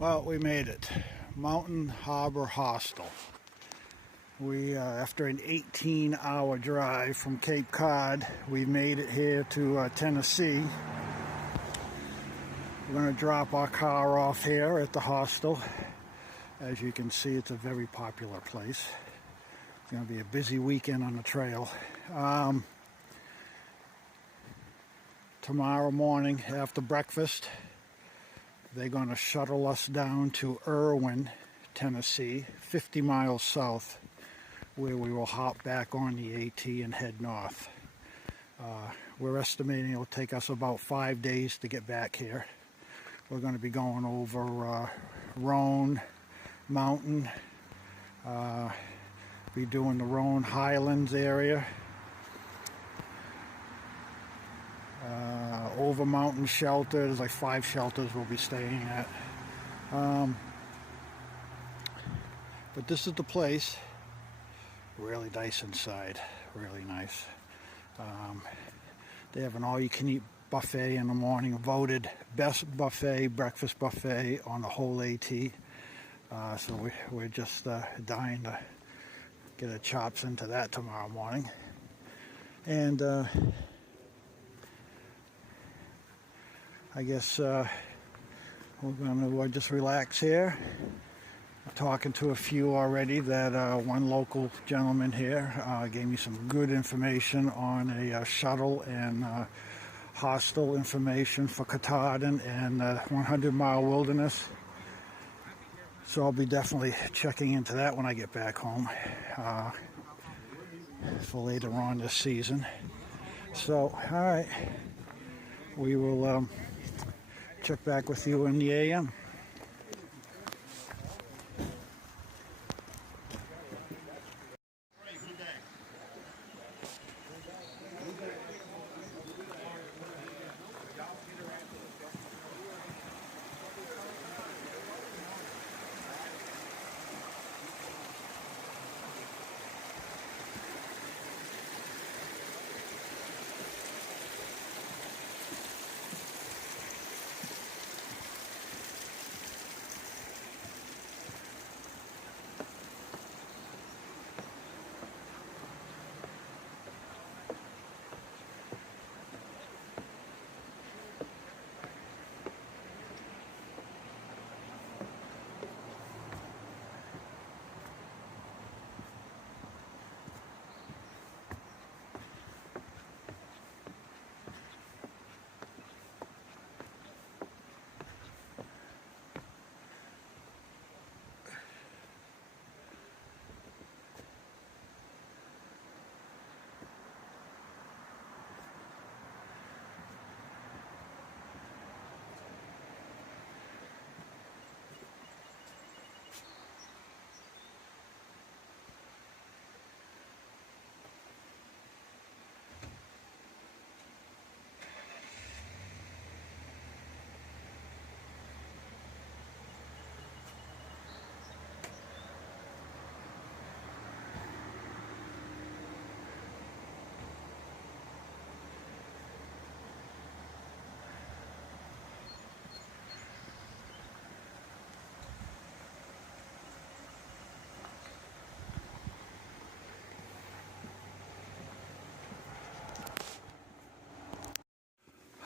Well, we made it. Mountain Harbor Hostel. We, after an 18-hour drive from Cape Cod, we made it here to Tennessee. We're going to drop our car off here at the hostel. As you can see, it's a very popular place. It's going to be a busy weekend on the trail. Tomorrow morning after breakfast, they're going to shuttle us down to Erwin, Tennessee, 50 miles south, where we will hop back on the AT and head north. We're estimating it'll take us about 5 days to get back here. We're going to be going over Roan Mountain, be doing the Roan Highlands area, over mountain shelters, like 5 shelters we'll be staying at. But this is the place. Really nice inside, really nice. They have an all-you-can-eat buffet in the morning, voted best buffet, breakfast buffet on the whole AT. So we're just dying to get our chops into that tomorrow morning. And I guess we're going to just relax here. I'm talking to a few already. That one local gentleman here gave me some good information on a shuttle and hostel information for Katahdin and 100-mile wilderness. So I'll be definitely checking into that when I get back home for later on this season. So, all right, we will check back with you in the AM.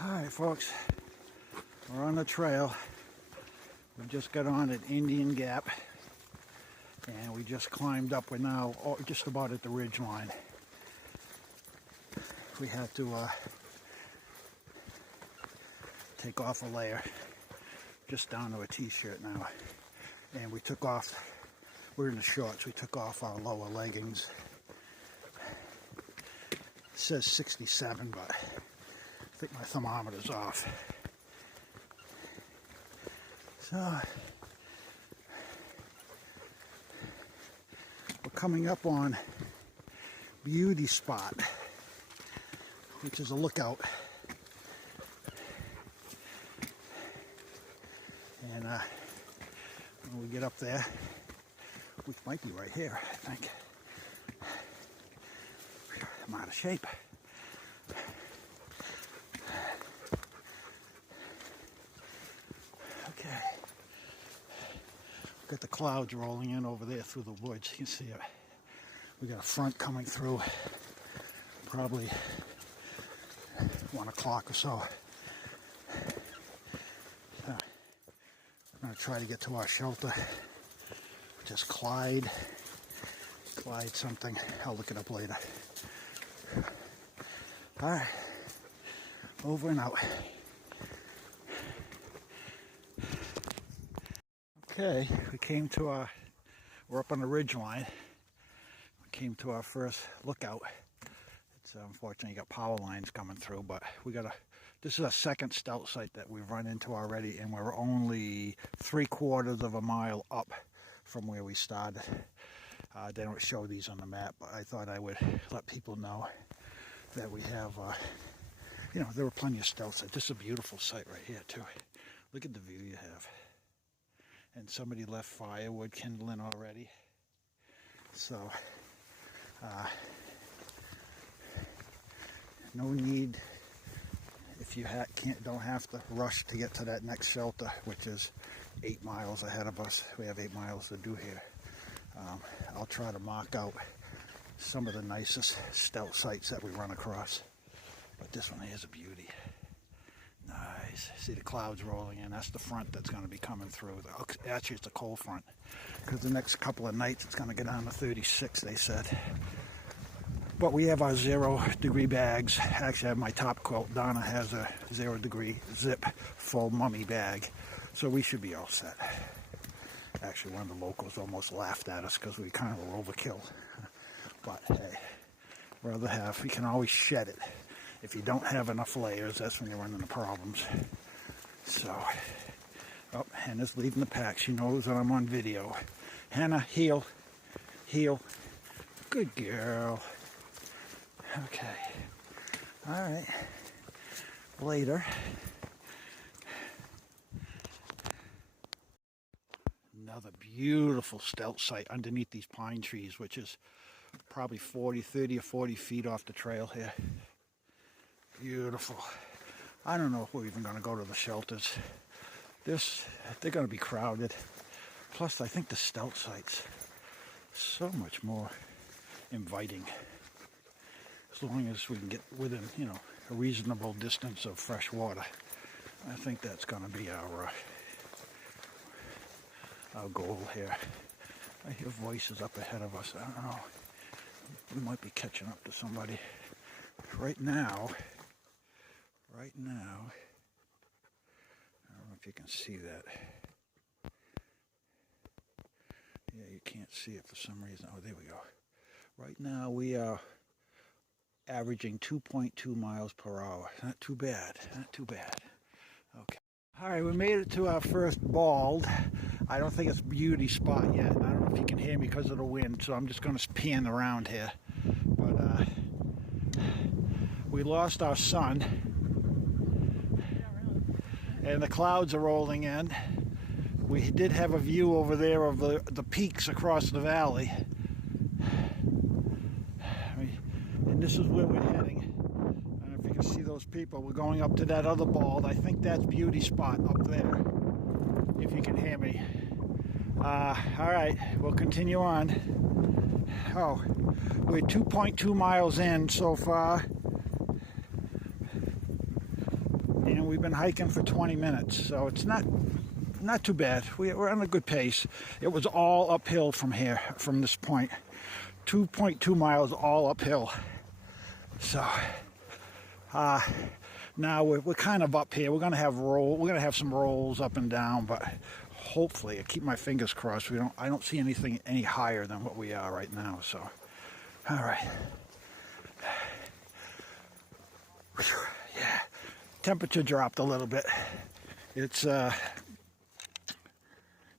Alright folks, we're on the trail. We just got on at Indian Gap and we just climbed up. We're now just about at the ridge line. We had to take off a layer, just down to a t-shirt now. And we took off, we're in the shorts, we took off our lower leggings. It says 67, but I think my thermometer's off. So we're coming up on Beauty Spot, which is a lookout. And when we get up there, which might be right here, I think. I'm out of shape. Okay. Got the clouds rolling in over there through the woods. You can see it. We got a front coming through, probably 1 o'clock or so. I'm going to try to get to our shelter. Just Clyde something. I'll look it up later. All right, over and out. Okay, we're up on the ridge line. We came to our first lookout. It's unfortunately you got power lines coming through, but this is a second stealth site that we've run into already, and we're only 3/4 of a mile up from where we started. They don't show these on the map, but I thought I would let people know that we have, there were plenty of stealth sites. This is a beautiful site right here too. Look at the view you have. And somebody left firewood kindling already. So, no need, if you don't have to rush to get to that next shelter, which is 8 miles ahead of us. We have 8 miles to do here. I'll try to mark out some of the nicest stealth sites that we run across. But this one here is a beauty. Nice. See the clouds rolling in. That's the front that's going to be coming through. Actually, it's a cold front, because the next couple of nights it's going to get down to 36, they said. But we have our 0-degree bags. Actually, I have my top coat. Donna has a 0-degree zip full mummy bag. So we should be all set. Actually, one of the locals almost laughed at us because we kind of were overkill. But hey, we can always shed it. If you don't have enough layers, that's when you run into problems. So, Hannah's leading the pack. She knows that I'm on video. Hannah, heel. Good girl. Okay. All right. Later. Another beautiful stealth site underneath these pine trees, which is probably 30 or 40 feet off the trail here. Beautiful. I don't know if we're even going to go to the shelters. They're going to be crowded. Plus, I think the stealth site's so much more inviting. As long as we can get within, a reasonable distance of fresh water. I think that's going to be our goal here. I hear voices up ahead of us. I don't know. We might be catching up to somebody. Right now, I don't know if you can see that. Yeah, you can't see it for some reason. Oh, there we go. Right now we are averaging 2.2 miles per hour. Not too bad. Okay. All right, we made it to our first bald. I don't think it's a beauty spot yet. I don't know if you can hear me because of the wind, so I'm just going to pan around here. But we lost our sun, and the clouds are rolling in. We did have a view over there of the peaks across the valley. And this is where we're heading. I don't know if you can see those people. We're going up to that other bald. I think that's beauty spot up there, if you can hear me. All right, we'll continue on. Oh, we're 2.2 miles in so far. And we've been hiking for 20 minutes, so it's not too bad. We're on a good pace. It was all uphill from here, from this point. 2.2 miles all uphill. So now we're kind of up here. We're gonna have some rolls up and down, but hopefully, I keep my fingers crossed. I don't see anything any higher than what we are right now. So, all right. Yeah, temperature dropped a little bit. It's down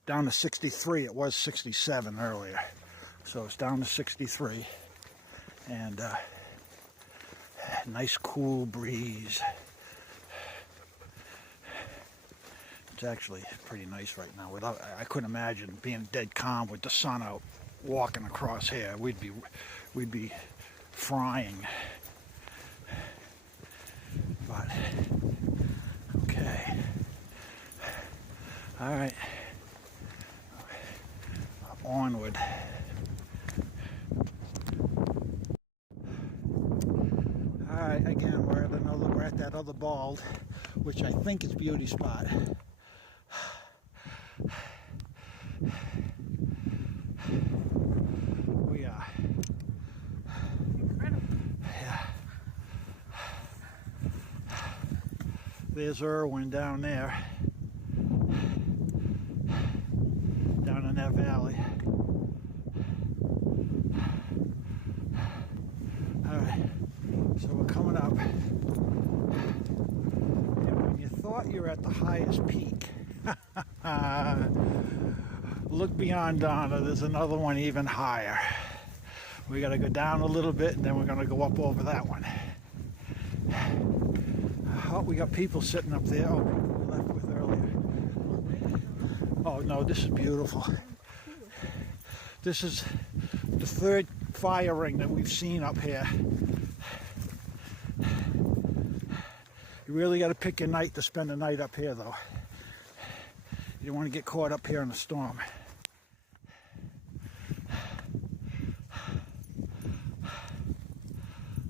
to 63. It was 67 earlier, so it's down to 63, and nice cool breeze. It's actually pretty nice right now. I couldn't imagine being dead calm with the sun out, walking across here. We'd be frying. But okay. All right. onward. Alright, again, we're at that other bald, which I think is beauty spot. We are. Yeah. There's Erwin down there. Down in that valley. Alright, so we're coming up. And when you thought you were at the highest peak, look beyond Donna, there's another one even higher. We gotta go down a little bit and then we're gonna go up over that one. Oh, we got people sitting up there. Oh, we left with earlier. Oh no, this is beautiful. This is the third fire ring that we've seen up here. You really got to pick your night to spend the night up here, though. You don't want to get caught up here in the storm.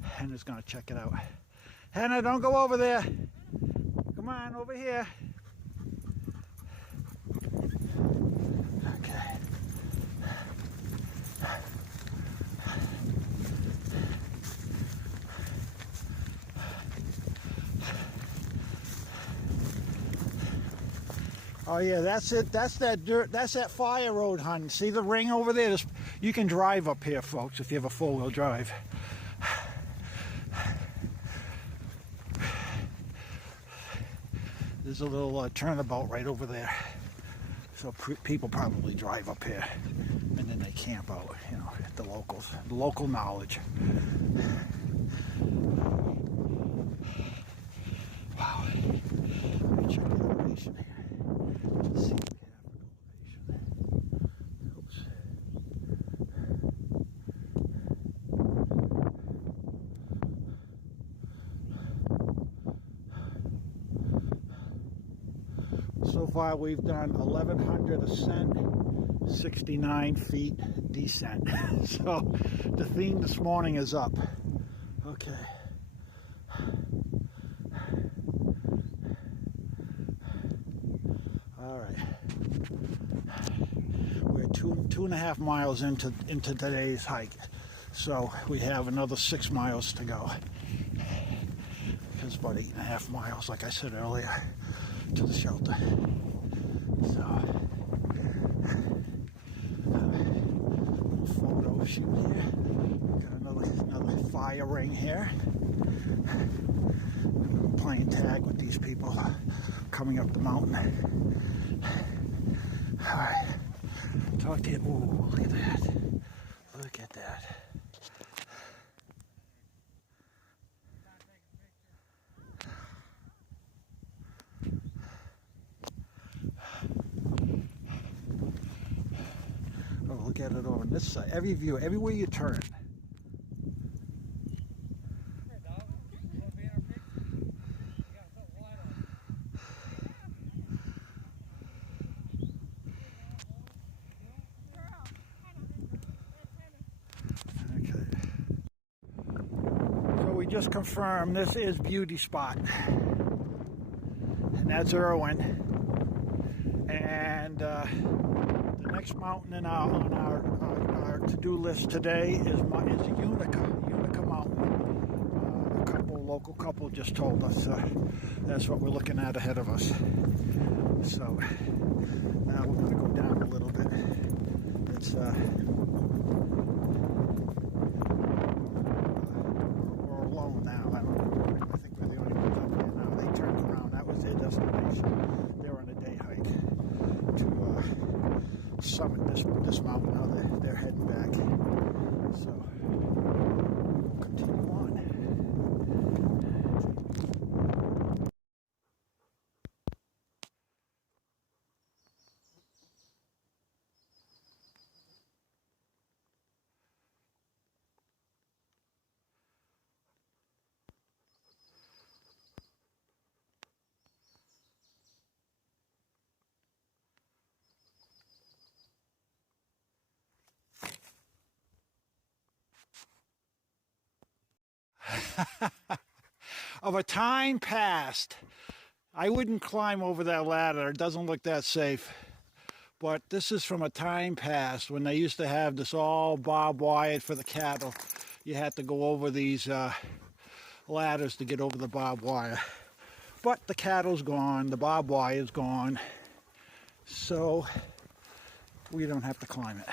Hannah's going to check it out. Hannah, don't go over there. Come on, over here. Okay. Oh yeah, that's it. That's that dirt. That's that fire road, hon. See the ring over there? You can drive up here, folks, if you have a four-wheel drive. There's a little turnabout right over there. So people probably drive up here, and then they camp out. You know, at the locals, the local knowledge. Wow. Let me check the elevation here. Let's see if we have an elevation. Oops. So far we've done 1,100 ascent, 69 feet descent. So the theme this morning is up. Okay. All right. We're two and a half miles into today's hike. So we have another 6 miles to go. It's about 8.5 miles, like I said earlier, to the shelter. So, photo shoot here. Got another fire ring here. I'm playing tag with these people coming up the mountain. All right, talk to you. Ooh, look at that! Look at that! Look at it over this side. Every view, everywhere you turn. Okay. So we just confirmed this is beauty spot. And that's Erwin. And the next mountain on our to-do list today is Unica Mountain. Local couple just told us that's what we're looking at ahead of us. So now we're going to go down a little bit. It's we're alone now. I think we're the only ones up here now. They turned around. That was their destination. They were on a day hike to summit this mountain. Now they're heading back. So we'll continue on. of a time past. I wouldn't climb over that ladder. It doesn't look that safe. But this is from a time past when they used to have this all barbed wired for the cattle. You had to go over these ladders to get over the barbed wire. But the cattle's gone, the barbed wire's gone, so we don't have to climb it.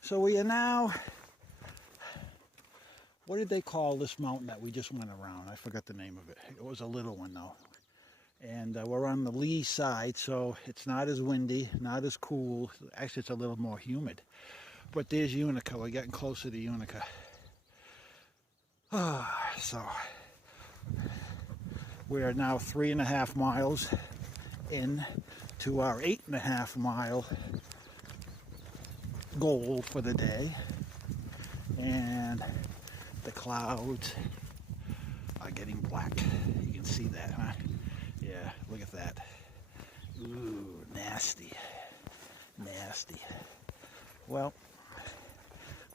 So we are now, what did they call this mountain that we just went around? I forgot the name of it. It was a little one though. And we're on the lee side, so it's not as windy, not as cool. Actually, it's a little more humid. But there's Unica. We're getting closer to Unica. So we are now 3.5 miles in to our 8.5 mile goal for the day. And the clouds are getting black. You can see that, huh? Yeah, look at that. Ooh, nasty. Nasty. Well,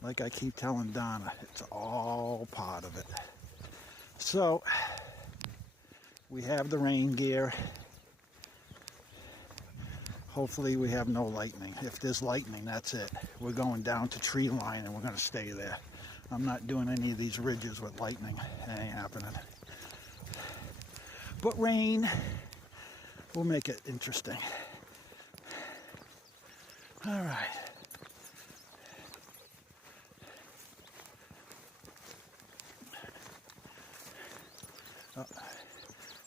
like I keep telling Donna, it's all part of it. So, we have the rain gear. Hopefully we have no lightning. If there's lightning, that's it. We're going down to tree line and we're going to stay there. I'm not doing any of these ridges with lightning. It ain't happening. But rain will make it interesting. All right.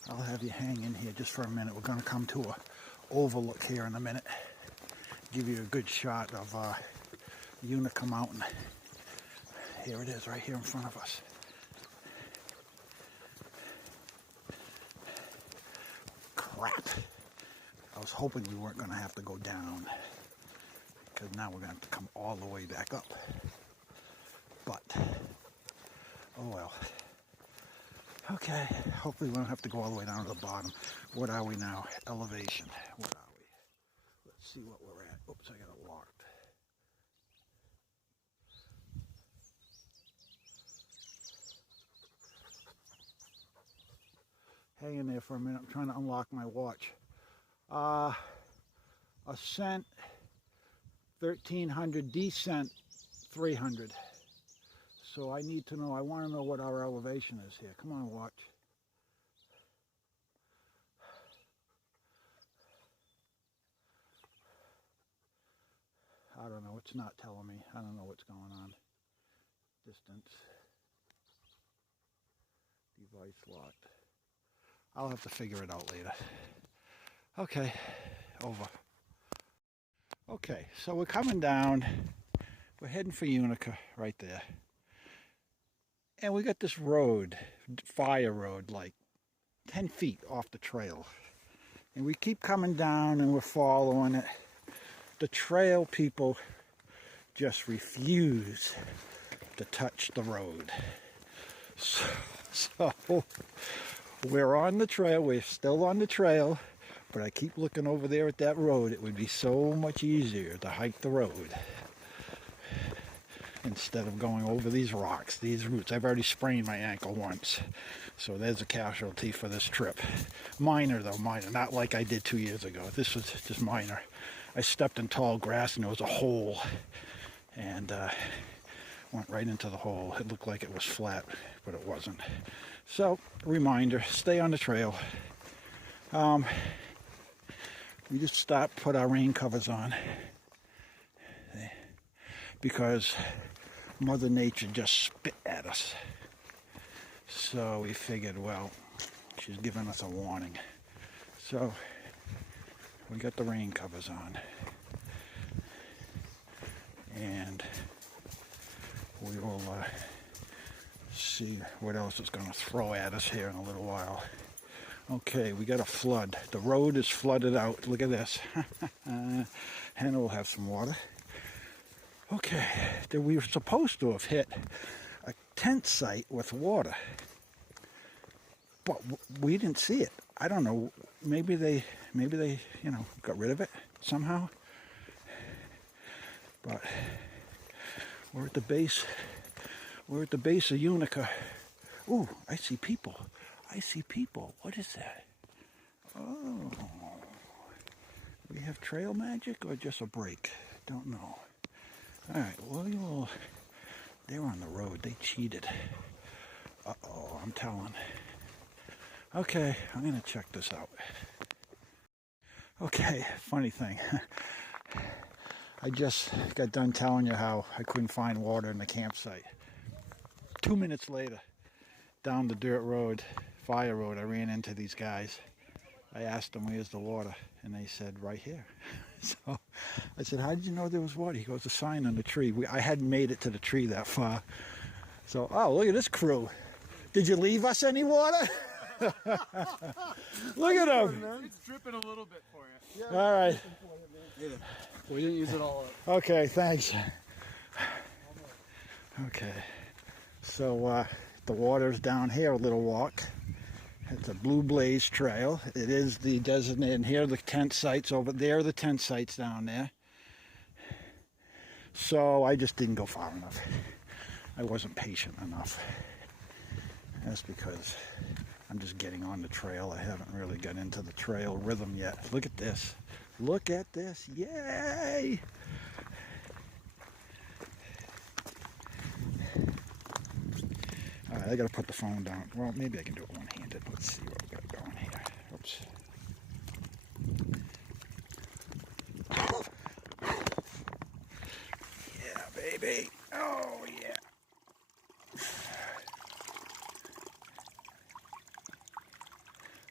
I'll have you hang in here just for a minute. We're going to come to a overlook here in a minute. Give you a good shot of Unica Mountain. Here it is, right here in front of us. Crap. I was hoping we weren't going to have to go down, because now we're going to have to come all the way back up. But, oh well. Okay, hopefully we don't have to go all the way down to the bottom. What are we now? Elevation. What are we? Let's see what we're at. Oops, I got it locked. Hang in there for a minute. I'm trying to unlock my watch. Ascent 1300, descent 300. So I need to know, I want to know what our elevation is here. Come on, watch. I don't know, it's not telling me. I don't know what's going on. Distance. Device locked. I'll have to figure it out later. Okay, over. Okay, so we're coming down. We're heading for Unica right there. And we got this road, fire road, like 10 feet off the trail. And we keep coming down and we're following it. The trail people just refuse to touch the road. So we're on the trail, we're still on the trail, but I keep looking over there at that road. It would be so much easier to hike the road instead of going over these rocks, these roots. I've already sprained my ankle once, so there's a casualty for this trip. Minor though, minor, not like I did 2 years ago. This was just minor. I stepped in tall grass and there was a hole, and went right into the hole. It looked like it was flat, but it wasn't. So, reminder, stay on the trail. We just stopped, put our rain covers on, because Mother Nature just spit at us. So we figured, well, she's giving us a warning. So we got the rain covers on. And we will see what else is going to throw at us here in a little while. Okay, we got a flood. The road is flooded out. Look at this. And we'll have some water. Okay, we were supposed to have hit a tent site with water, but we didn't see it. I don't know. Maybe they, got rid of it somehow. But We're at the base. We're at the base of Unica. Ooh, I see people. I see people. What is that? Oh. We have trail magic or just a break? Don't know. All right, well, they're on the road. They cheated. Uh-oh, I'm telling. Okay, I'm going to check this out. Okay, funny thing. I just got done telling you how I couldn't find water in the campsite. 2 minutes later, down the dirt road, fire road, I ran into these guys. I asked them, where's the water? And they said, right here. So I said, how did you know there was water? He goes, a sign on the tree. I hadn't made it to the tree that far. So, oh, look at this crew. Did you leave us any water? Look at them. It's dripping a little bit for you. Yeah, all right. We didn't use it all up. Okay, thanks. Okay. So the water's down here, a little walk. It's a Blue Blaze Trail. It is the designated, and here are the tent sites over there, are the tent sites down there. So I just didn't go far enough. I wasn't patient enough. That's because I'm just getting on the trail. I haven't really got into the trail rhythm yet. Look at this. Look at this. Yay! All right, I gotta put the phone down. Well, maybe I can do it one-handed. Let's see what we got going here. Oops. Yeah, baby. Oh, yeah.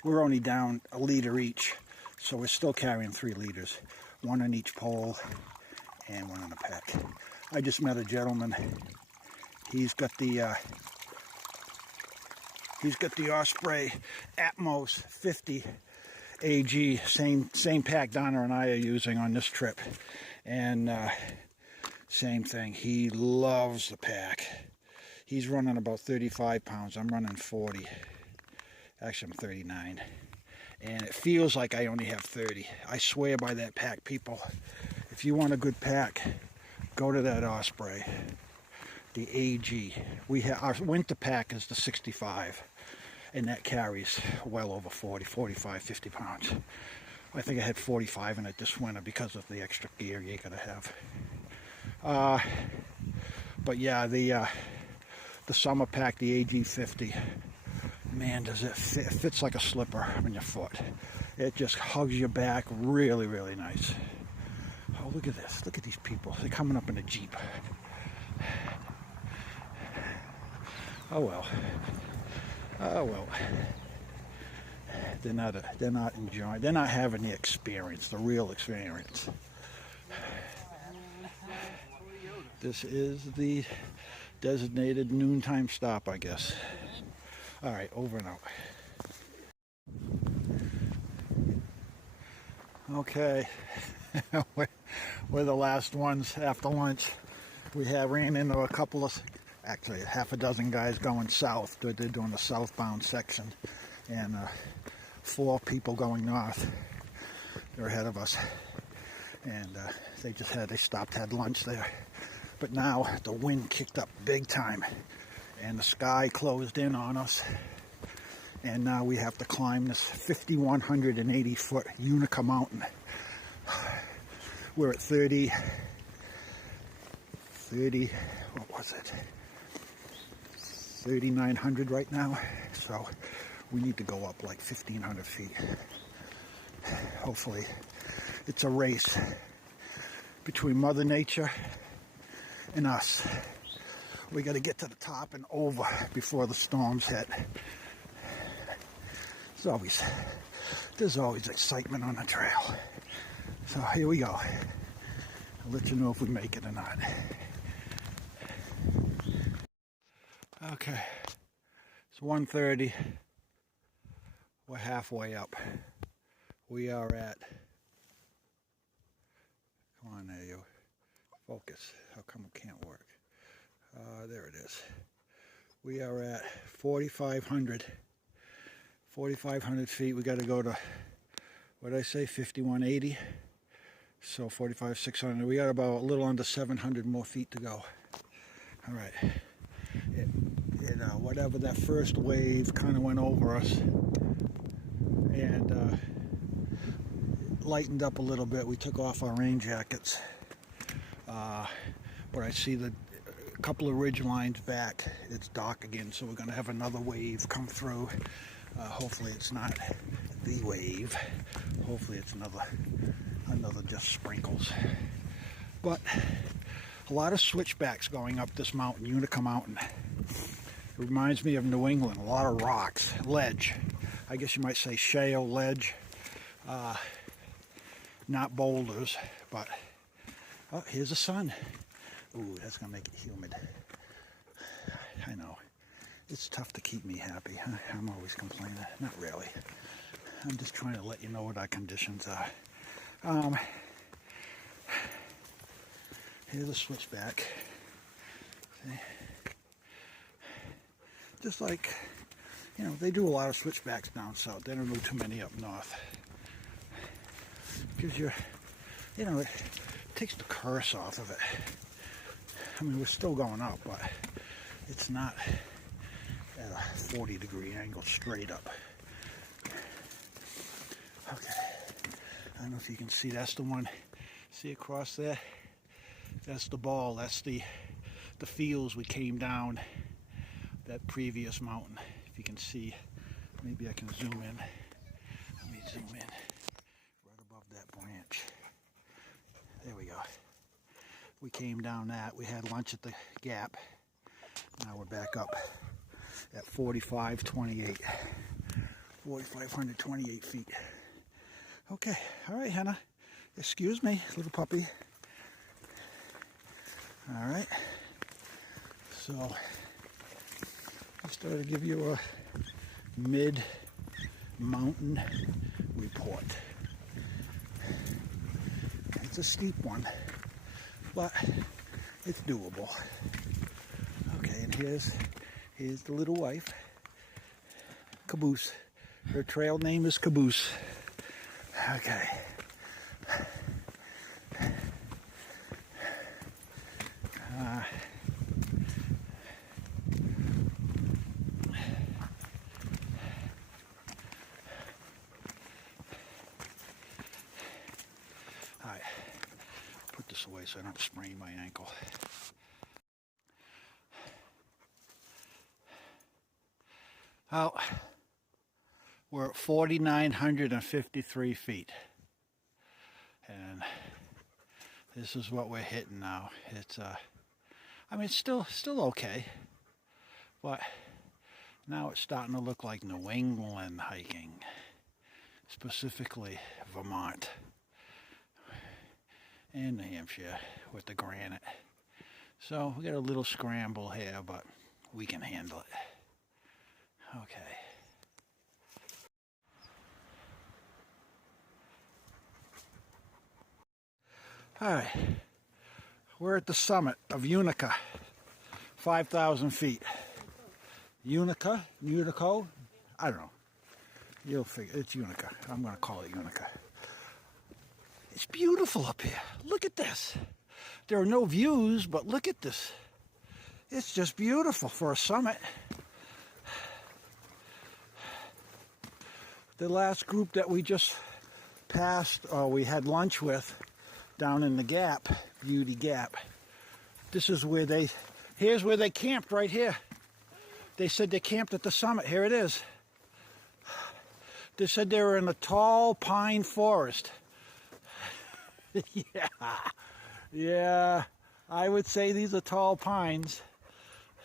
We're only down a liter each, so we're still carrying 3 liters. 1 on each pole and 1 on a pack. I just met a gentleman. He's got the Osprey Atmos 50 AG, same pack Donna and I are using on this trip, and same thing. He loves the pack. He's running about 35 pounds. I'm running 40. Actually, I'm 39, and it feels like I only have 30. I swear by that pack, people. If you want a good pack, go to that Osprey, the AG. Our winter pack is the 65, and that carries well over 40, 45, 50 pounds. I think I had 45 in it this winter because of the extra gear you gotta have. But yeah, the summer pack, the AG 50. Man, does it fit. It fits like a slipper on your foot. It just hugs your back really, really nice. Oh, look at this. Look at these people. They're coming up in a Jeep. Oh, well. Oh, well. They're not enjoying, they're not having the experience, the real experience. This is the designated noontime stop, I guess. All right, over and out. Okay, we're the last ones after lunch. We ran into a couple of, actually half a dozen guys going south. They're doing the southbound section, and 4 people going north. They're ahead of us, and they stopped, had lunch there. But now the wind kicked up big time, and the sky closed in on us, and now we have to climb this 5,180 foot Unica mountain. We're at 30, what was it? 3,900 right now, so we need to go up like 1,500 feet. Hopefully it's a race between Mother Nature and us. We got to get to the top and over before the storms hit. There's always excitement on the trail. So here we go. I'll let you know if we make it or not. Okay, it's 1:30. We're halfway up. We are at, come on there, you. Focus. How come it can't work? There it is. We are at 4,500 feet. We got to go to, what did I say, 5,180. So 45,600. We got about a little under 700 more feet to go. All right. Whatever that first wave kind of went over us and lightened up a little bit. We took off our rain jackets. But I see a couple of ridge lines back. It's dark again, so we're going to have another wave come through. Hopefully it's not the wave. Hopefully it's another just sprinkles. But a lot of switchbacks going up this mountain, Utica Mountain. It reminds me of New England. A lot of rocks, ledge. I guess you might say shale ledge. Not boulders, but oh, here's the sun. Ooh, that's gonna make it humid. I know. It's tough to keep me happy. I'm always complaining. Not really. I'm just trying to let you know what our conditions are. Here's a switchback. See? Just like, they do a lot of switchbacks down south. They don't do too many up north. Gives you, it takes the curse off of it. I mean, we're still going up, but it's not at a 40-degree angle straight up. Okay. I don't know if you can see. That's the one. See across there? That's the ball. That's the fields we came down that previous mountain. If you can see, maybe I can zoom in. Let me zoom in. Right above that branch. There we go. We came down that. We had lunch at the gap. Now we're back up at 4,528. 4,528 feet. Okay. All right, Hannah. Excuse me, little puppy. All right. So, I started to give you a mid-mountain report. It's a steep one, but it's doable. Okay, and here's the little wife, Caboose. Her trail name is Caboose. Okay. Alright, put this away so I don't sprain my ankle. Well, we're at 4,953 feet. And this is what we're hitting now. It's I mean, it's still okay, but now it's starting to look like New England hiking, specifically Vermont and New Hampshire with the granite. So we got a little scramble here, but we can handle it. Okay. All right. We're at the summit of Unica, 5,000 feet. Unica? Unico? I don't know. You'll figure. It's Unica. I'm going to call it Unica. It's beautiful up here. Look at this. There are no views, but look at this. It's just beautiful for a summit. The last group that we just passed, or we had lunch with, down in the Gap, Beauty Gap. This is where here's where they camped, right here. They said they camped at the summit. Here it is. They said they were in a tall pine forest. Yeah, I would say these are tall pines. So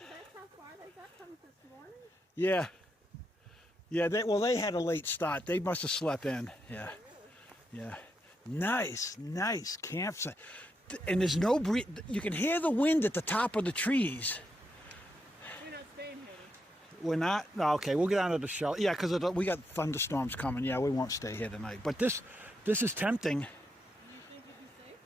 that's how far they got from this morning? Yeah. Yeah, they had a late start. They must have slept in. Yeah. Yeah. Nice campsite. And there's no breeze. You can hear the wind at the top of the trees. We're not staying here. We're not? No, okay, we'll get out of the shelter. Yeah, because we got thunderstorms coming. Yeah, we won't stay here tonight. But this is tempting. Do you think you'd be safe?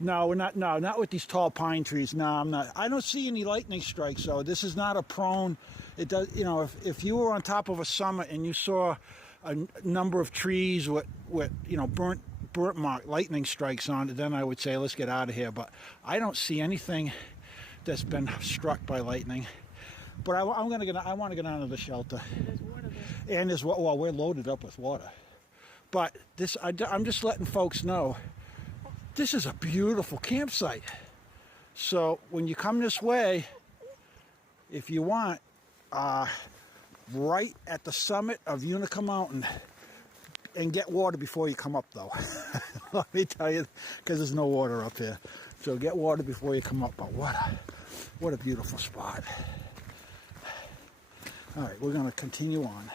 No, we're not. No, not with these tall pine trees. No, I'm not. I don't see any lightning strikes, though. This is not a prone. It does. If you were on top of a summit and you saw a number of trees with burnt mark lightning strikes on it, then I would say let's get out of here. But I don't see anything that's been struck by lightning. But I want to get onto the shelter. And there's water there. And there's, well, we're loaded up with water. But this, I'm just letting folks know, this is a beautiful campsite. So when you come this way, if you want, right at the summit of Unica Mountain, and get water before you come up though. Let me tell you, because there's no water up here. So get water before you come up. But what a beautiful spot. All right, we're going to continue on.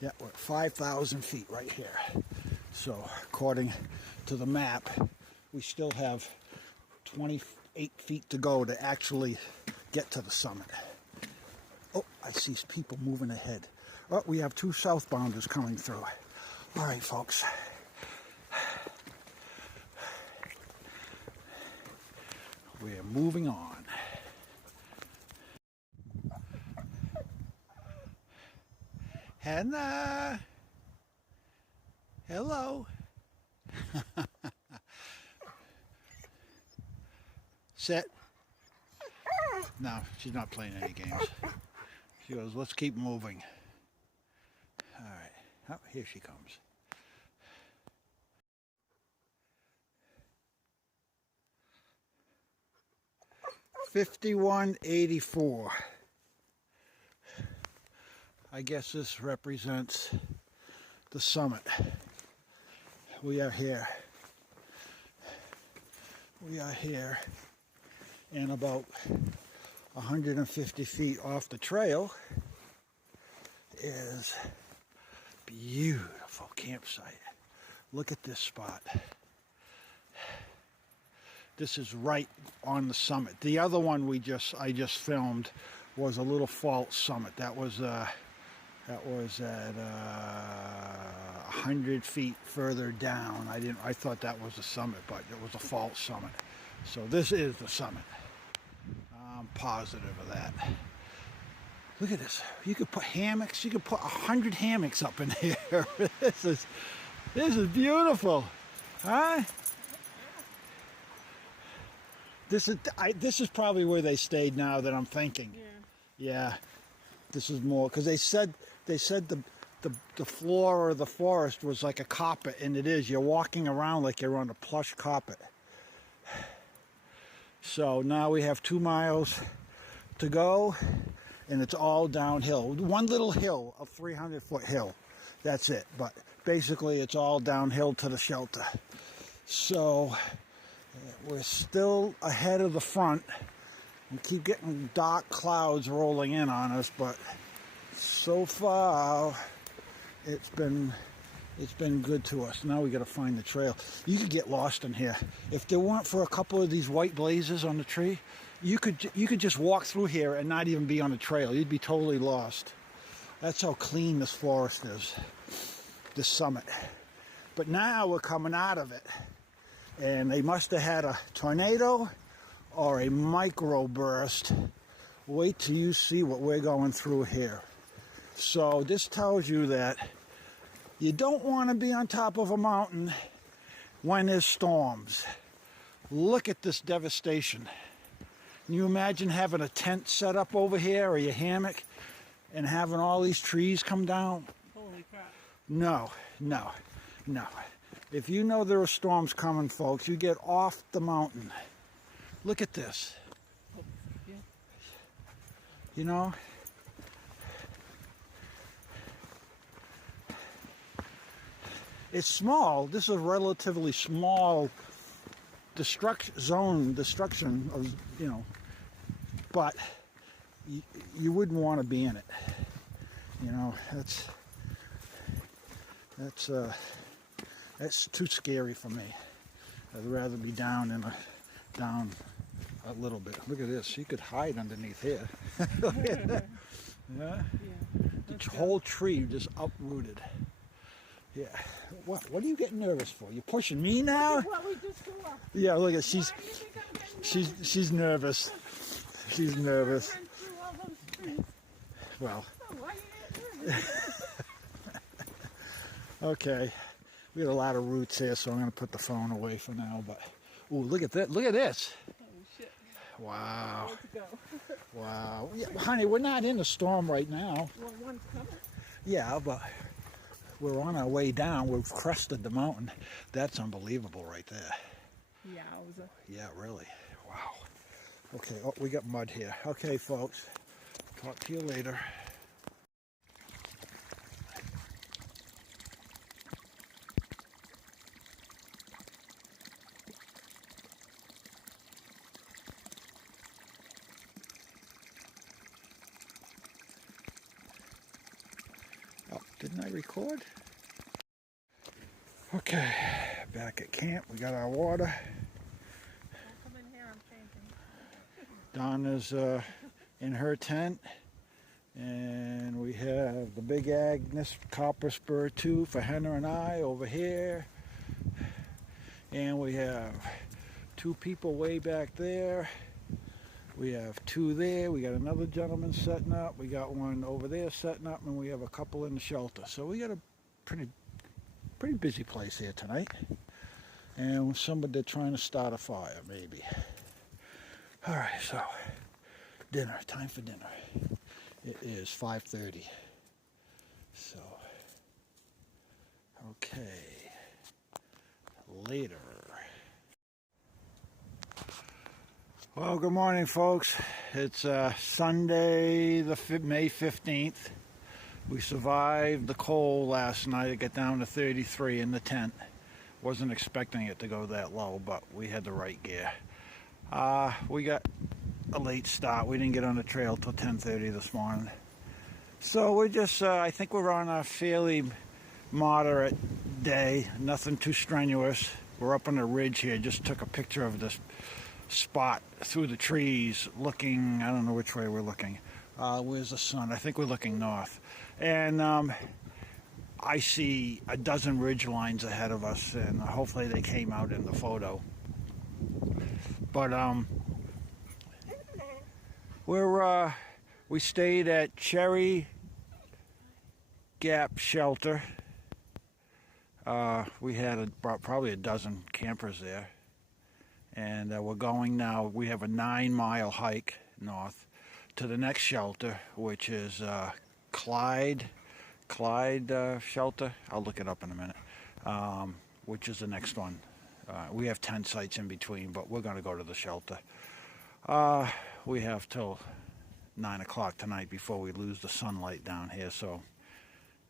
Yeah, we're at 5,000 feet right here. So according to the map, we still have 28 feet to go to actually get to the summit. Oh, I see people moving ahead. Oh, we have 2 southbounders coming through. All right, folks. We're moving on. Hannah! Hello! Sit. No, she's not playing any games. She goes, let's keep moving. All right. Oh, here she comes. $51.84. I guess this represents the summit. We are here. We are here, and about 150 feet off the trail is beautiful campsite. Look at this spot. This is right on the summit. The other one I just filmed was a little false summit. That was at 100 feet further down. I thought that was the summit, but it was a false summit. So this is the summit. I'm positive of that. Look at this. You could put hammocks. You could put 100 hammocks up in here. This is beautiful, huh? This is probably where they stayed. Now that I'm thinking. Yeah. This is more because they said the floor of the forest was like a carpet, and it is. You're walking around like you're on a plush carpet. So now we have 2 miles to go, and it's all downhill. One little hill, a 300-foot hill. That's it. But basically, it's all downhill to the shelter. So we're still ahead of the front. We keep getting dark clouds rolling in on us, but so far it's been good to us. Now we got to find the trail. You could get lost in here. If there weren't for a couple of these white blazes on the tree, you could just walk through here and not even be on the trail. You'd be totally lost. That's how clean this forest is, this summit. But now we're coming out of it, and they must have had a tornado or a microburst. Wait till you see what we're going through here. So this tells you that you don't want to be on top of a mountain when there's storms. Look at this devastation. Can you imagine having a tent set up over here or your hammock and having all these trees come down? Holy crap. No. If you know there are storms coming, folks, you get off the mountain. Look at this. Yeah. You know? It's small. This is a relatively small destruction of, but you wouldn't want to be in it. You know, that's too scary for me. I'd rather be down a little bit. Look at this. You could hide underneath here. Yeah. The whole tree just uprooted. Yeah. What are you getting nervous for? You're pushing me now? What we just saw. Yeah, look at Why do you think I'm getting nervous? she's nervous. She's nervous. Run through all those trees. Well, So why are you getting nervous? okay. We got a lot of roots here, so I'm going to put the phone away for now. But ooh, look at that! Look at this! Oh shit. Wow! Where'd it go? Wow! Yeah, honey, we're not in a storm right now. Well, one's coming. Yeah, but we're on our way down. We've crested the mountain. That's unbelievable, right there. Yowza. Yeah, really. Wow. Okay. Oh, we got mud here. Okay, folks. Talk to you later. Oh, didn't I record? Okay, back at camp. We got our water. Don't come in here, I'm changing. Donna's in her tent. And we have the Big Agnes Copper Spur 2 for Henna and I over here. And we have 2 people way back there. We have 2 there. We got another gentleman setting up. We got one over there setting up, and we have a couple in the shelter. So we got a pretty busy place here tonight. And somebody they're trying to start a fire, maybe. All right, so dinner. Time for dinner. It is 5:30. So, okay. Later. Well, good morning, folks. It's Sunday, May 15th. We survived the cold last night. It got down to 33 in the tent. Wasn't expecting it to go that low, but we had the right gear. We got a late start. We didn't get on the trail till 10:30 this morning. So we're just, I think we're on a fairly moderate day. Nothing too strenuous. We're up on the ridge here. Just took a picture of this spot through the trees looking, I don't know which way we're looking. Where's the sun? I think we're looking north. And I see a dozen ridge lines ahead of us, and hopefully they came out in the photo. But we stayed at Cherry Gap Shelter. We had probably a dozen campers there, and we're going now. We have a 9-mile hike north to the next shelter, which is Clyde Shelter. I'll look it up in a minute. Which is the next one. We have 10 sites in between, but we're going to go to the shelter. We have till 9 o'clock tonight before we lose the sunlight down here, so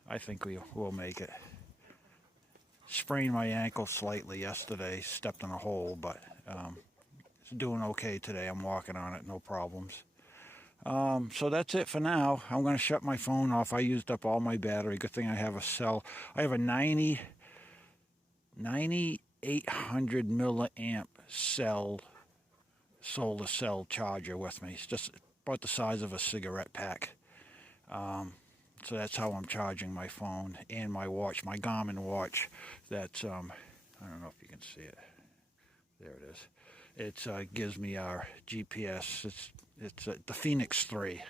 I think we will make it. Sprained my ankle slightly yesterday, stepped in a hole, but it's doing okay today. I'm walking on it, no problems. So that's it for now. I'm going to shut my phone off. I used up all my battery. Good thing I have a cell. I have a 9800 milliamp solar cell charger with me. It's just about the size of a cigarette pack. So that's how I'm charging my phone and my watch, my Garmin watch. That's I don't know if you can see it. There it is. It gives me our GPS. It's the Phoenix 3,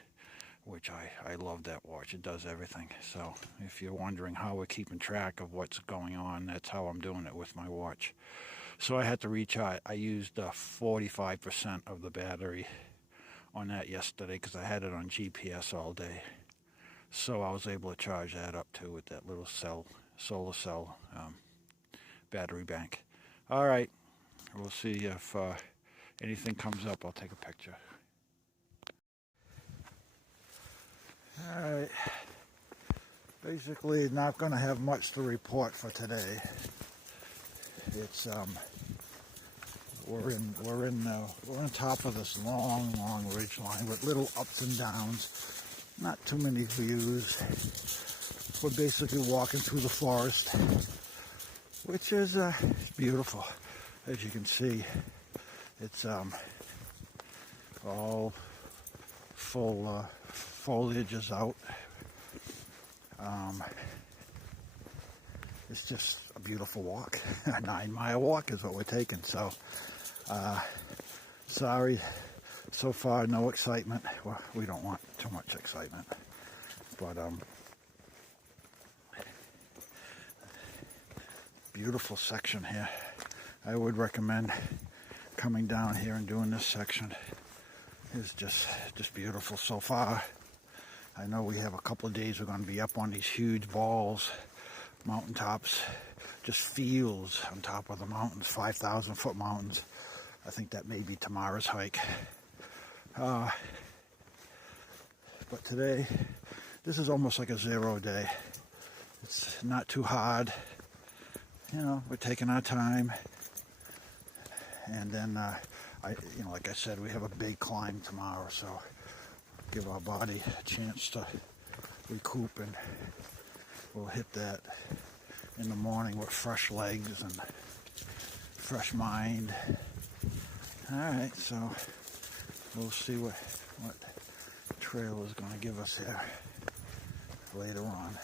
which I love that watch. It does everything. So if you're wondering how we're keeping track of what's going on, that's how I'm doing it with my watch. So I had to recharge. I used 45% of the battery on that yesterday because I had it on GPS all day. So I was able to charge that up too with that little solar cell battery bank. All right, we'll see if anything comes up. I'll take a picture. All right. Basically, not going to have much to report for today. It's we're on top of this long ridge line with little ups and downs. Not too many views. We're basically walking through the forest, which is beautiful. As you can see, it's all full foliage is out. It's just a beautiful walk. A 9-mile walk is what we're taking. So, sorry. So far, no excitement. Well, we don't want too much excitement. But beautiful section here. I would recommend coming down here and doing this section. It's just beautiful so far. I know we have a couple of days we're going to be up on these huge balls, mountaintops, just fields on top of the mountains, 5,000 foot mountains. I think that may be tomorrow's hike. But today, this is almost like a 0 day. It's not too hard. You know, we're taking our time. And then, like I said, we have a big climb tomorrow, so give our body a chance to recoup, and we'll hit that in the morning with fresh legs and fresh mind. All right, so we'll see what trail is going to give us here later on.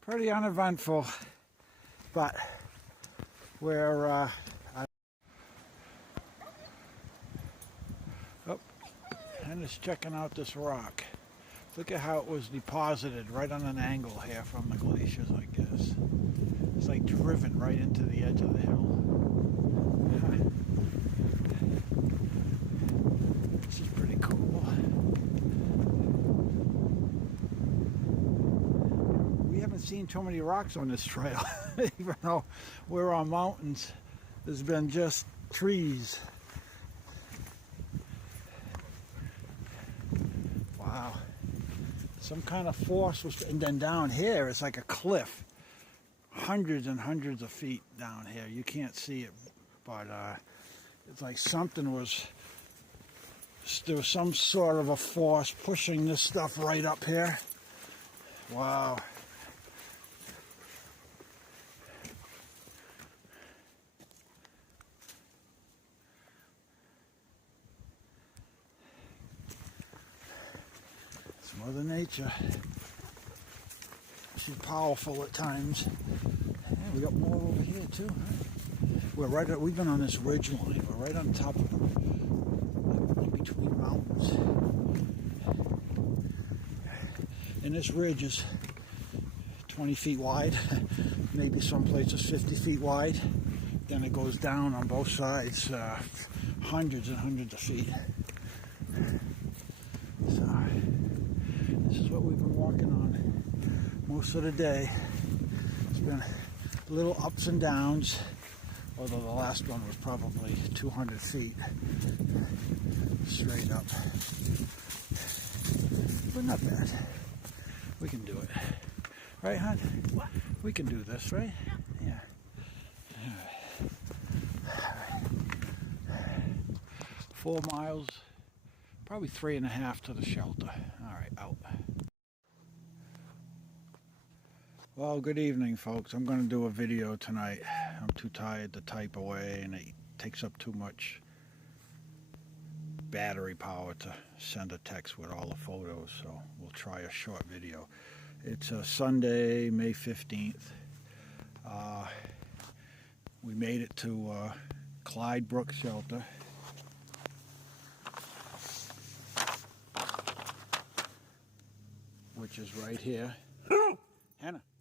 Pretty uneventful, but we're and it's checking out this rock. Look at how it was deposited right on an angle here from the glaciers, I guess. It's like driven right into the edge of the hill. Yeah. This is pretty cool. We haven't seen too many rocks on this trail, even though we're on mountains. There's been just trees. Wow. Some kind of force was, and then down here it's like a cliff. Hundreds and hundreds of feet down here. You can't see it, but it's like there was some sort of a force pushing this stuff right up here. Wow. It's Mother Nature. She's powerful at times. Yeah, we got more over here too. Huh? We've been on this ridge line. We're right on top of in between mountains. And this ridge is 20 feet wide, maybe some places 50 feet wide. Then it goes down on both sides, hundreds and hundreds of feet. So this is what we've been walking on most of the day. It's been little ups and downs, although the last one was probably 200 feet straight up. But not bad. We can do it. Right, hon? What? We can do this, right? Yeah. Yeah. 4 miles, probably 3.5 to the shelter. All right, out. Well, good evening, folks. I'm going to do a video tonight. I'm too tired to type away, and it takes up too much battery power to send a text with all the photos, so we'll try a short video. It's Sunday, May 15th. We made it to Clyde Brook Shelter. Which is right here.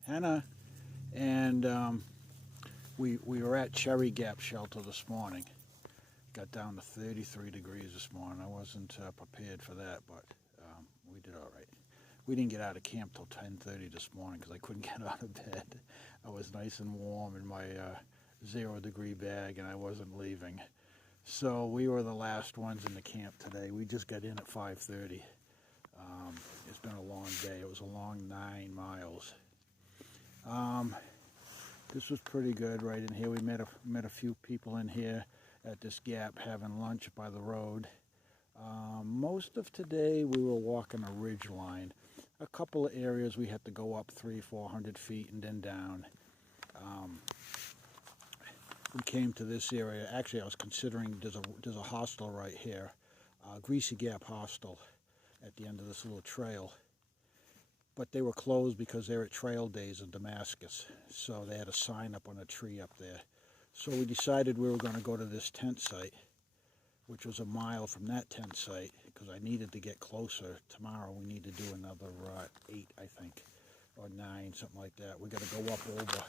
Hannah. And we were at Cherry Gap Shelter this morning. Got down to 33 degrees this morning. I wasn't prepared for that, but we did all right. We didn't get out of camp till 10:30 this morning because I couldn't get out of bed. I was nice and warm in my 0 degree bag, and I wasn't leaving. So we were the last ones in the camp today. We just got in at 5:30. It's been a long day. It was a long 9 miles. This was pretty good right in here. We met a few people in here at this gap having lunch by the road. Most of today we were walking a ridge line. A couple of areas we had to go up 300-400 feet and then down. We came to this area. Actually, I was considering there's a hostel right here, Greasy Gap Hostel, at the end of this little trail. But they were closed because they're at trail days in Damascus. So they had a sign up on a tree up there. So we decided we were going to go to this tent site. which was a mile from that tent site, because I needed to get closer. Tomorrow we need to do another 8, I think, or 9, something like that. We got to go up over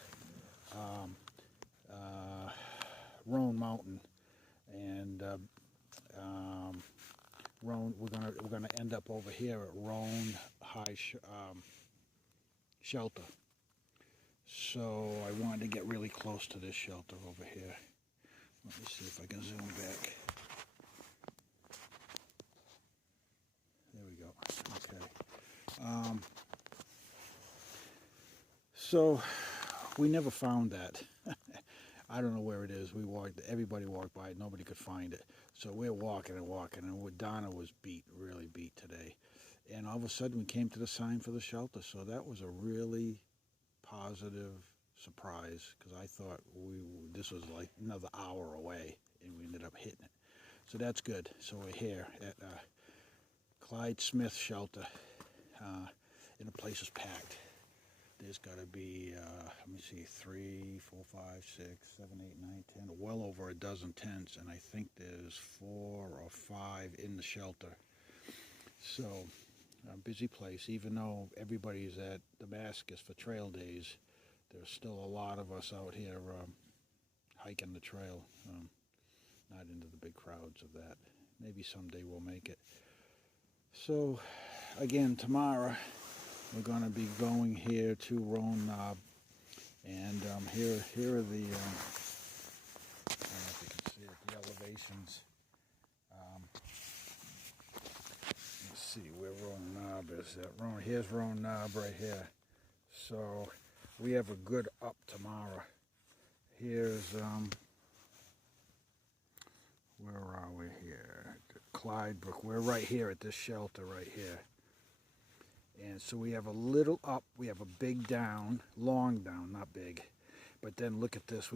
Roan Mountain, and Roan. We're gonna end up over here at Roan High Shelter. So I wanted to get really close to this shelter over here. Let me see if I can zoom back. There we go. Okay. So we never found that. I don't know where it is. We walked. Everybody walked by it. Nobody could find it. So we're walking and walking, and Donna was really beat today. And all of a sudden, we came to the sign for the shelter. So that was a really positive surprise, because I thought this was like another hour away, and we ended up hitting it. So that's good. So we're here at Clyde Smith Shelter, and the place is packed. There's got to be, let me see, 3, 4, 5, 6, 7, 8, 9, 10, well over a dozen tents, and I think there's 4 or 5 in the shelter. So, a busy place. Even though everybody's at Damascus for trail days, there's still a lot of us out here hiking the trail. Not into the big crowds of that. Maybe someday we'll make it. So, again, tomorrow we're going to be going here to Roan Knob, and here are the, I don't know if you can see it, the elevations. Let's see where Roan Knob is. Here's Roan Knob right here. So we have a good up tomorrow. Here's, where are we here? Clyde Brook. We're right here at this shelter right here. And so we have a little up, we have a big down, long down, not big. But then look at this.